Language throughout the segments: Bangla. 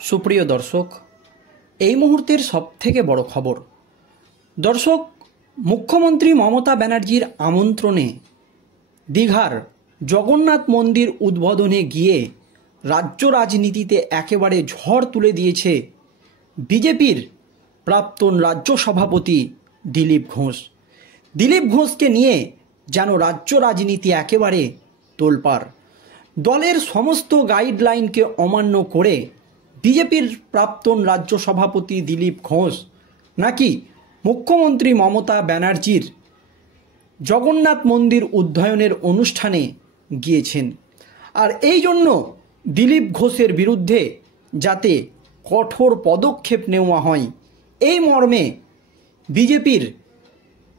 সুপ্রিয় দর্শক, এই মুহূর্তের সবথেকে বড় খবর। দর্শক, মুখ্যমন্ত্রী মমতা ব্যানার্জির আমন্ত্রণে দীঘার জগন্নাথ মন্দির উদ্বোধনে গিয়ে রাজ্য রাজনীতিতে একেবারে ঝড় তুলে দিয়েছে বিজেপির প্রাক্তন রাজ্য সভাপতি দিলীপ ঘোষ। দিলীপ ঘোষকে নিয়ে যেন রাজ্য রাজনীতি একেবারে তোলপাড়। দলের সমস্ত গাইডলাইনকে অমান্য করে বিজেপির প্রাক্তন রাজ্য সভাপতি দিলীপ ঘোষ নাকি মুখ্যমন্ত্রী মমতা ব্যানার্জির জগন্নাথ মন্দির উদ্বোধনের অনুষ্ঠানে গিয়েছেন। আর এই জন্য দিলীপ ঘোষের বিরুদ্ধে যাতে কঠোর পদক্ষেপ নেওয়া হয়, এই মর্মে বিজেপির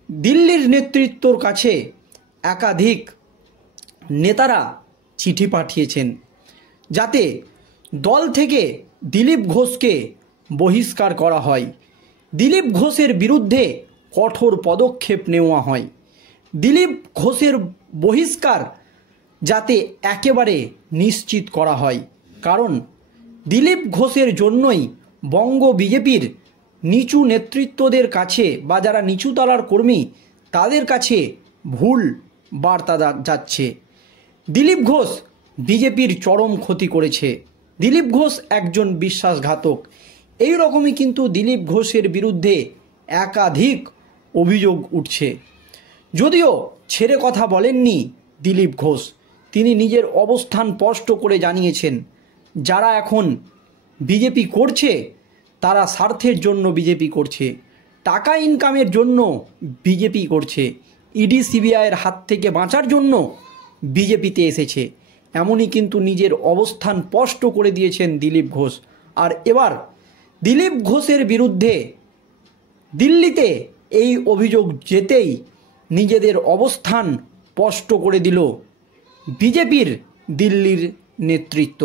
দিল্লির নেতৃত্বর কাছে একাধিক নেতারা চিঠি পাঠিয়েছেন যাতে দল থেকে দিলীপ ঘোষকে বহিষ্কার করা হয়, দিলীপ ঘোষের বিরুদ্ধে কঠোর পদক্ষেপ নেওয়া হয়, দিলীপ ঘোষের বহিষ্কার যাতে একেবারে নিশ্চিত করা হয়। কারণ দিলীপ ঘোষের জন্যই বঙ্গ বিজেপির নিচু নেতৃত্বদের কাছে বা যারা নিচু তলার কর্মী তাদের কাছে ভুল বার্তা যাচ্ছে। দিলীপ ঘোষ বিজেপির চরম ক্ষতি করেছে। দিলীপ ঘোষ একজন বিশ্বাসঘাতক। এই রকমই কিন্তু দিলীপ ঘোষের বিরুদ্ধে একাধিক অভিযোগ উঠছে। যদিও ছেড়ে কথা বলেননি দিলীপ ঘোষ, তিনি নিজের অবস্থান স্পষ্ট করে জানিয়েছেন, যারা এখন বিজেপি করছে তারা স্বার্থের জন্য বিজেপি করছে, টাকা ইনকামের জন্য বিজেপি করছে, ইডি সিবিআইয়ের হাত থেকে বাঁচার জন্য বিজেপিতে এসেছে। এমনই কিন্তু নিজের অবস্থান স্পষ্ট করে দিয়েছেন দিলীপ ঘোষ। আর এবার দিলীপ ঘোষের বিরুদ্ধে দিল্লিতে এই অভিযোগ যেতেই নিজেদের অবস্থান স্পষ্ট করে দিল বিজেপির দিল্লির নেতৃত্ব।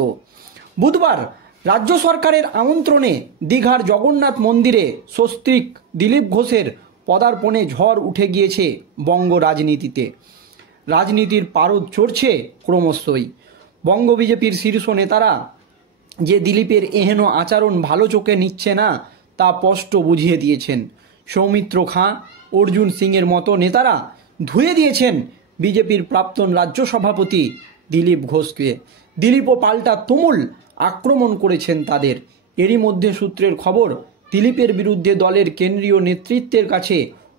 বুধবার রাজ্য সরকারের আমন্ত্রণে দীঘার জগন্নাথ মন্দিরে স্বস্তিক দিলীপ ঘোষের পদার্পণে ঝড় উঠে গিয়েছে বঙ্গ রাজনীতিতে। রাজনীতির পারদ চড়ছে ক্রমশই। বঙ্গ বিজেপির শীর্ষ নেতারা যে দিলীপের এহেন আচরণ ভালো চোখে নিচ্ছে না তা স্পষ্ট বুঝিয়ে দিয়েছেন। সৌমিত্র খাঁ, অর্জুন সিংয়ের মতো নেতারা ধুয়ে দিয়েছেন বিজেপির প্রাক্তন রাজ্য সভাপতি দিলীপ ঘোষকে। দিলীপও পাল্টা তুমুল আক্রমণ করেছেন তাদের। এরই মধ্যে সূত্রের খবর, দিলীপের বিরুদ্ধে দলের কেন্দ্রীয় নেতৃত্বের কাছে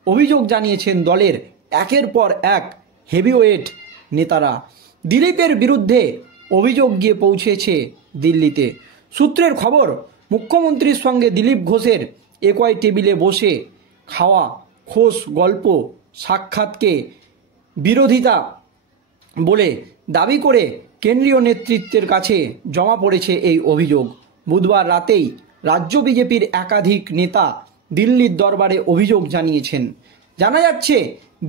অভিযোগ জানিয়েছেন দলের একের পর এক হেভিওয়েট নেতারা। দিলীপের বিরুদ্ধে অভিযোগ গিয়ে পৌঁছেছে দিল্লিতে। সূত্রের খবর, মুখ্যমন্ত্রীর সঙ্গে দিলীপ ঘোষের একই টেবিলে বসে খাওয়া খোশ গল্প সাক্ষাৎকে বিরোধিতা বলে দাবি করে কেন্দ্রীয় নেতৃত্বের কাছে জমা পড়েছে এই অভিযোগ। বুধবার রাতেই রাজ্য বিজেপির একাধিক নেতা দিল্লির দরবারে অভিযোগ জানিয়েছেন। জানা যাচ্ছে,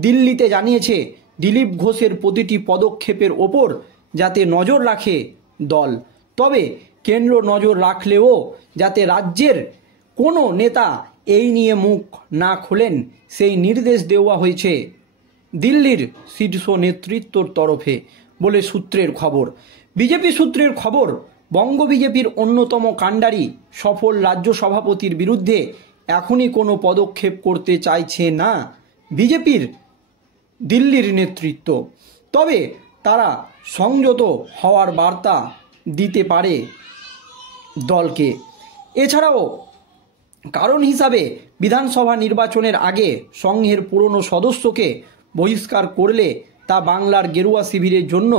দিল্লিতে জানিয়েছে দিলীপ ঘোষের প্রতিটি পদক্ষেপের ওপর যাতে নজর রাখে দল, তবে কেন্দ্র নজর রাখলেও যাতে রাজ্যের কোনো নেতা এই নিয়ে মুখ না খোলেন সেই নির্দেশ দেওয়া হয়েছে দিল্লির শীর্ষ নেতৃত্বর তরফে বলে সূত্রের খবর। বিজেপি সূত্রের খবর, বঙ্গ বিজেপির অন্যতম কাণ্ডারি সফল রাজ্য সভাপতির বিরুদ্ধে এখনই কোনো পদক্ষেপ করতে চাইছে না বিজেপির দিল্লির নেতৃত্ব, তবে তারা সংযত হওয়ার বার্তা দিতে পারে দলকে। এছাড়াও কারণ হিসাবে বিধানসভা নির্বাচনের আগে সংঘের পুরনো সদস্যকে বহিষ্কার করলে তা বাংলার গেরুয়া শিবিরের জন্য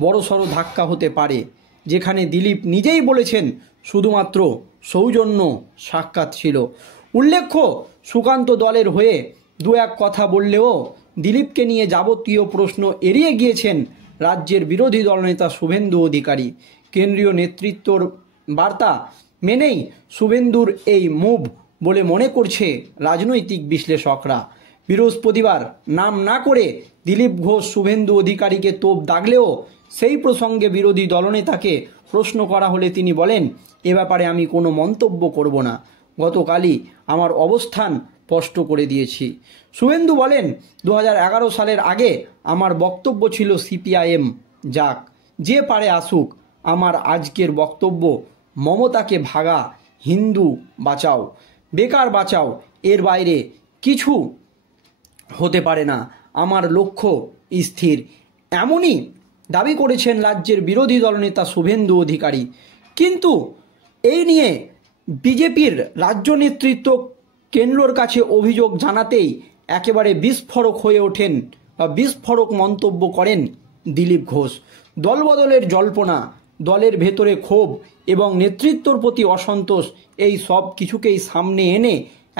বড়সড় ধাক্কা হতে পারে, যেখানে দিলীপ নিজেই বলেছেন শুধুমাত্র সৌজন্য সাক্ষাৎ ছিল। উল্লেখ্য, সুকান্ত দলের হয়ে দু এক কথা বললেও দিলীপকে নিয়ে যাবতীয় প্রশ্ন এড়িয়ে গিয়েছেন রাজ্যের বিরোধী দলনেতা শুভেন্দু অধিকারী। কেন্দ্রীয় নেতৃত্বর বার্তা মেনেই শুভেন্দুর এই মুভ বলে মনে করছে রাজনৈতিক বিশ্লেষকরা। বৃহস্পতিবার নাম না করে দিলীপ ঘোষ শুভেন্দু অধিকারীকে তোপ দাগলেও সেই প্রসঙ্গে বিরোধী দলনেতাকে প্রশ্ন করা হলে তিনি বলেন, এ ব্যাপারে আমি কোনো মন্তব্য করব না, গতকালই আমার অবস্থান স্পষ্ট করে দিয়েছি। শুভেন্দু বলেন, 2011 সালের আগে আমার বক্তব্য ছিল সিপিআইএম যাক, যে পারে আসুক, আমার আজকের বক্তব্য মমতাকে ভাগা, হিন্দু বাঁচাও, বেকার বাঁচাও, এর বাইরে কিছু হতে পারে না, আমার লক্ষ্য স্থির, এমনই দাবি করেছেন রাজ্যের বিরোধী দলনেতা শুভেন্দু অধিকারী। কিন্তু এই নিয়ে বিজেপির রাজ্য নেতৃত্ব কেন্দ্রর কাছে অভিযোগ জানাতেই একেবারে বিস্ফোরক হয়ে ওঠেন বা বিস্ফোরক মন্তব্য করেন দিলীপ ঘোষ। দলবদলের জল্পনা, দলের ভেতরে ক্ষোভ এবং নেতৃত্বর প্রতি অসন্তোষ, এই সব কিছুকেই সামনে এনে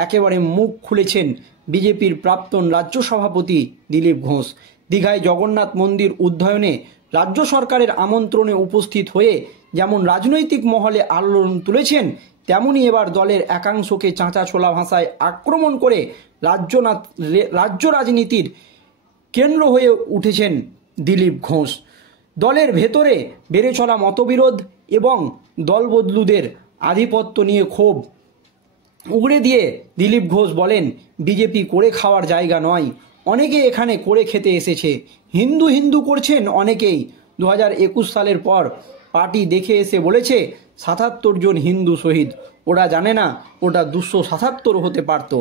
একেবারে মুখ খুলেছেন বিজেপির প্রাক্তন রাজ্য সভাপতি দিলীপ ঘোষ। দীঘায় জগন্নাথ মন্দির উদ্বোধনে রাজ্য সরকারের আমন্ত্রণে উপস্থিত হয়ে যেমন রাজনৈতিক মহলে আলোড়ন তুলেছেন, তেমনি এবার দলের একাংশকে চাঁচাছোলা ভাষায় আক্রমণ করে রাজ্য রাজনীতির কেন্দ্র হয়ে উঠেছেন দিলীপ ঘোষ। দলের ভেতরে বেড়ে চলা মতবিরোধ এবং দলবদলুদের আধিপত্য নিয়ে ক্ষোভ উগড়ে দিয়ে দিলীপ ঘোষ বলেন, বিজেপি করে খাওয়ার জায়গা নয়, অনেকে এখানে করে খেতে এসেছে। হিন্দু হিন্দু করছেন অনেকেই। 2021 সালের পর পার্টি দেখে এসে বলেছে 77 জন হিন্দু শহীদ, ওরা জানে না ওটা 277 হতে পারত।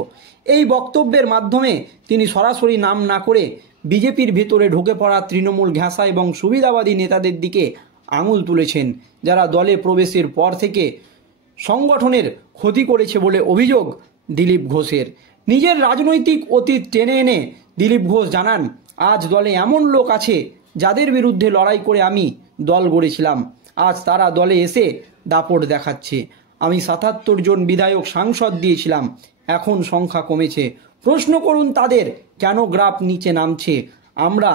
এই বক্তব্যের মাধ্যমে তিনি সরাসরি নাম না করে বিজেপির ভিতরে ঢুকে পড়া তৃণমূল ঘেঁষা এবং সুবিধাবাদী নেতাদের দিকে আঙুল তুলেছেন, যারা দলে প্রবেশের পর থেকে সংগঠনের ক্ষতি করেছে বলে অভিযোগ দিলীপ ঘোষের। নিজের রাজনৈতিক অতীত টেনে এনে দিলীপ ঘোষ জানান, আজ দলে এমন লোক আছে যাদের বিরুদ্ধে লড়াই করে আমি দল গড়েছিলাম, আজ তারা দলে এসে দাপট দেখাচ্ছে। আমি 77 জন বিধায়ক সাংসদ দিয়েছিলাম, এখন সংখ্যা কমেছে। প্রশ্ন করুন তাদের কেন গ্রাফ নিচে নামছে, আমরা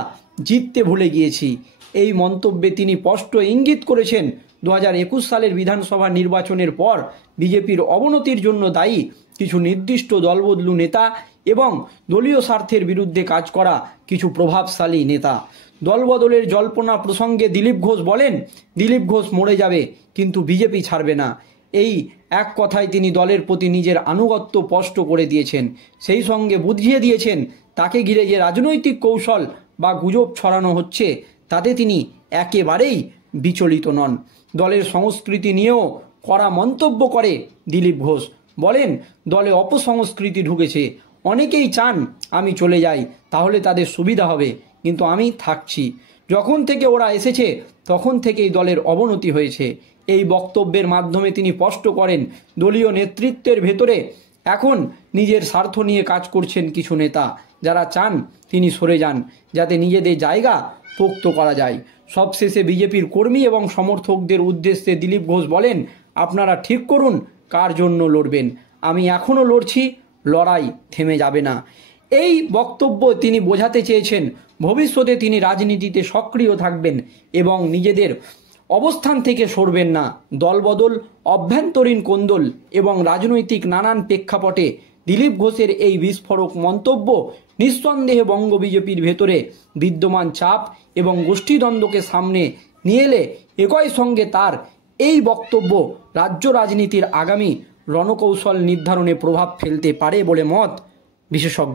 জিততে ভুলে গিয়েছি। এই মন্তব্যে তিনি স্পষ্ট ইঙ্গিত করেছেন 2021 সালের বিধানসভা নির্বাচনের পর বিজেপির অবনতির জন্য দায়ী কিছু নির্দিষ্ট দলবদলু নেতা এবং দলীয় স্বার্থের বিরুদ্ধে কাজ করা কিছু প্রভাবশালী নেতা। দলবদলের জল্পনা প্রসঙ্গে দিলীপ ঘোষ বলেন, দিলীপ ঘোষ মরে যাবে কিন্তু বিজেপি ছাড়বে না। এই এক কথায় তিনি দলের প্রতি নিজের আনুগত্য স্পষ্ট করে দিয়েছেন। সেই সঙ্গে বুঝিয়ে দিয়েছেন তাকে ঘিরে যে রাজনৈতিক কৌশল বা গুজব ছড়ানো হচ্ছে তাতে তিনি একেবারেই বিচলিত নন। দলের সংস্কৃতি নিয়েও কড়া মন্তব্য করে দিলীপ ঘোষ, বলেন, দলে অপসংস্কৃতি ঢুকেছে, অনেকেই চান আমি চলে যাই, তাহলে তাদের সুবিধা হবে, কিন্তু আমি থাকছি। যখন থেকে ওরা এসেছে তখন থেকেই দলের অবনতি হয়েছে। এই বক্তব্যের মাধ্যমে তিনি স্পষ্ট করেন, দলীয় নেতৃত্বের ভেতরে এখন নিজের স্বার্থ নিয়ে কাজ করছেন কিছু নেতা, যারা চান তিনি সরে যান যাতে নিজেদের জায়গা পোক্ত করা যায়। সবশেষে বিজেপির কর্মী এবং সমর্থকদের উদ্দেশ্যে দিলীপ ঘোষ বলেন, আপনারা ঠিক করুন কার জন্য লড়বেন, আমি এখনও লড়ছি, লড়াই থেমে যাবে না। এই বক্তব্য তিনি বোঝাতে চেয়েছেন ভবিষ্যতে তিনি রাজনীতিতে সক্রিয় থাকবেন এবং নিজেদের অবস্থান থেকে সরবেন না। দলবদল, অভ্যন্তরীণ কোন্দল এবং রাজনৈতিক নানান প্রেক্ষাপটে দিলীপ ঘোষের এই বিস্ফোরক মন্তব্য নিঃসন্দেহে বঙ্গ বিজেপির ভেতরে বিদ্যমান চাপ এবং গোষ্ঠীদ্বন্দ্বকে সামনে নিয়ে এলে একই সঙ্গে তার এই বক্তব্য রাজ্য রাজনীতির আগামী রণকৌশল নির্ধারণে প্রভাব ফেলতে পারে বলে মত বিশেষজ্ঞ।